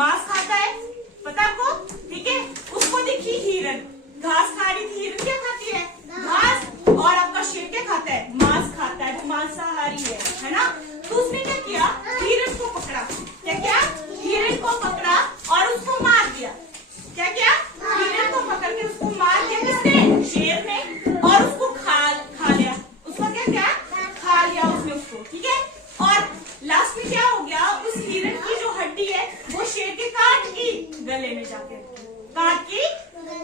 मांस खाता है, पता आपको, ठीक है। उसको देखिए हिरन घास खा रही थी, हिरन क्या खाती है, घास। और आपका शेर क्या खाता है, मांस खाता है, वो मांसाहारी है ना। तो उसने क्या किया, हिरन को पकड़ा, क्या किया, हिरन को पकड़ा और उसको मार दिया। क्या किया, हिरन को पकड़ के उसको मार दिया, किसने, शेर ने। और उसको खा लिया, उसको क्या किया, खा लिया उसने उसको, ठीक है। और लास्ट में क्या हो गया, उस हिरन की जो हड्डी है वो शेर के काट की गले में जाके, काट की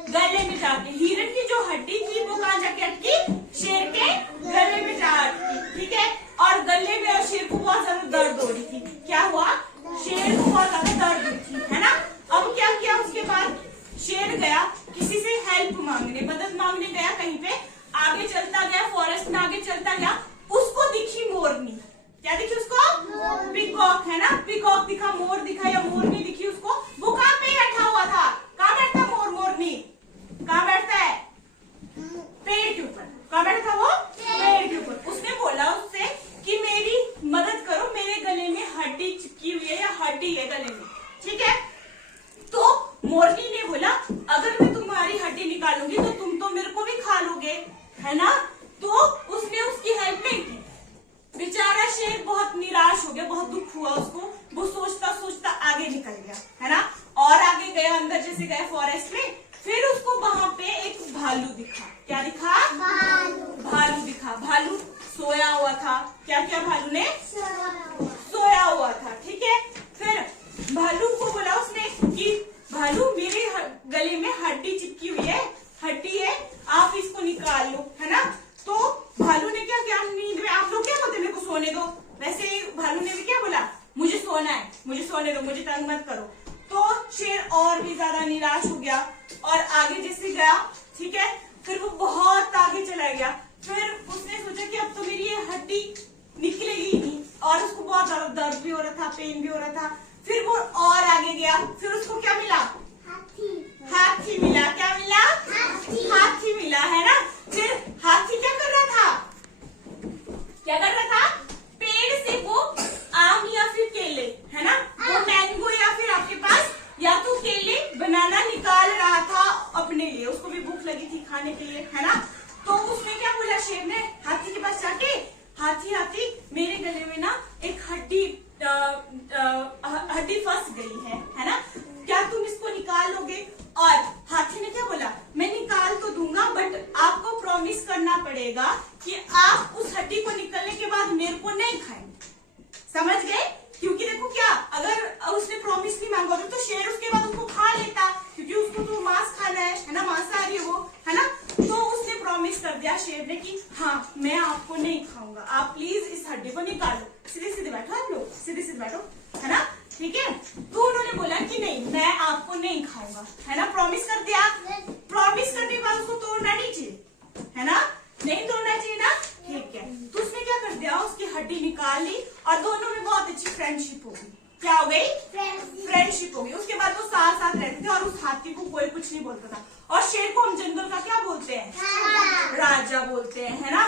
गले में जाके, हिरन की जो हड्डी थी वो कहाँ जाके अटकी, शेर के गले में जा अटकी, ठीक है। और गले में, और शेर को बहुत ज्यादा दर्द हो रही थी। क्या हुआ, शेर को बहुत ज्यादा दर्द हुई थी, है ना। अब क्या किया, उसके बाद शेर गया किसी से हेल्प मांगने, मदद मांगने गया कहीं पे, आगे चलता गया, फॉरेस्ट में आगे चलता गया, उसको दिखी मोरनी। क्या दिखी उसको, पीकॉक, है ना, पीकॉक दिखा, मोर दिखा या मोरनी दिखी उसको। वो कहाँ पे बैठा हुआ था, कहाँ बैठता मोर, मोरनी कहाँ बैठता है, पेड़ के ऊपर। कहाँ बैठा था वो, पेड़ के ऊपर। उसने बोला उससे कि मेरी मदद करो, मेरे गले में हड्डी चिपकी हुई है या हड्डी है गले में, ठीक है। तो मोरनी ने बोला अगर मैं तुम्हारी हड्डी निकालूंगी तो तुम तो मेरे को भी खा लोगे, है ना। तो उसने उसकी हेल्प नहीं की। बेचारा शेर बहुत निराश हो गया, बहुत दुख हुआ उसको। वो सोचता सोचता आगे निकल गया, है ना। और आगे गया, अंदर जैसे गए फॉरेस्ट में, फिर उसको वहां पे एक भालू दिखा। क्या दिखा, भालू दिखा। भालू सोया हुआ था। क्या किया भालू ने, सोया हुआ था, ठीक है। फिर भालू को बोला उसने कि भालू मेरे गले में हड्डी चिपकी हुई है, हड्डी है, आप इसको निकाल लो, है ना। तो भालू ने क्या किया, नींद में, आप लोग क्या बोलते, मेरे को सोने दो, वैसे ही भालू ने भी क्या बोला, मुझे सोना है, मुझे सोने दो, मुझे तंग मत करो। तो शेर और भी ज्यादा निराश हो गया और आगे जैसे गया, ठीक है। फिर वो बहुत आगे चला गया। फिर उसने सोचा कि अब तो मेरी ये हड्डी निकलेगी नहीं, और उसको बहुत ज्यादा दर्द भी हो रहा था, पेन भी हो रहा था। फिर वो और आगे गया, फिर उसको क्या मिला, हाथी मिला। क्या मिला, हाथी मिला, है ना। फिर हाथी क्या कर रहा था, क्या कर रहा था, पेड़ से वो आम या फिर केले, है ना, वो मैंगो या फिर आपके पास या तो केले, बनाना निकाल रहा था अपने लिए। उसको भी भूख लगी थी खाने के लिए, है ना। तो उसने क्या बोला, शेर ने हाथी के पास जाके, हाथी हाथी मेरे गले में ना एक हड्डी फंस गई है ना, क्या तुम इसको निकाल लोगे। और हाथी ने क्या बोला, मैं निकाल तो दूंगा बट आपको प्रॉमिस करना पड़ेगा कि आप उस हड्डी को निकलने के बाद मेरे को नहीं खाएंगे। समझ गए, क्योंकि देखो क्या, अगर उसने प्रॉमिस नहीं मांगा होता तो शेर उसके बाद उसको खा लेता, क्योंकि उसको तो मांस खाना है ना, मांसाहारी है वो, है ना। तो उसने प्रॉमिस कर दिया शेर ने कि हाँ मैं आपको नहीं खाऊंगा, आप प्लीज इस हड्डी को निकालो। सीधे सीधे बैठो आप लोग, सीधे सीधे बैठो, है ना, ठीक है। तो उन्होंने बोला कि नहीं मैं आपको नहीं खाऊंगा, है ना, प्रॉमिस कर दिया। प्रॉमिस करने के बाद उसको तोड़ना नहीं चाहिए, है ना, नहीं तोड़ना चाहिए ना, ठीक है। तो उसने क्या कर दिया, उसकी हड्डी निकाल ली और दोनों में बहुत अच्छी फ्रेंडशिप हो गई। क्या हो गई, फ्रेंडशिप हो गई। उसके बाद वो साथ साथ रहते थे और उस हाथी को कोई कुछ नहीं बोलता था। और शेर को हम जंगल का क्या बोलते हैं, राजा बोलते हैं, है ना।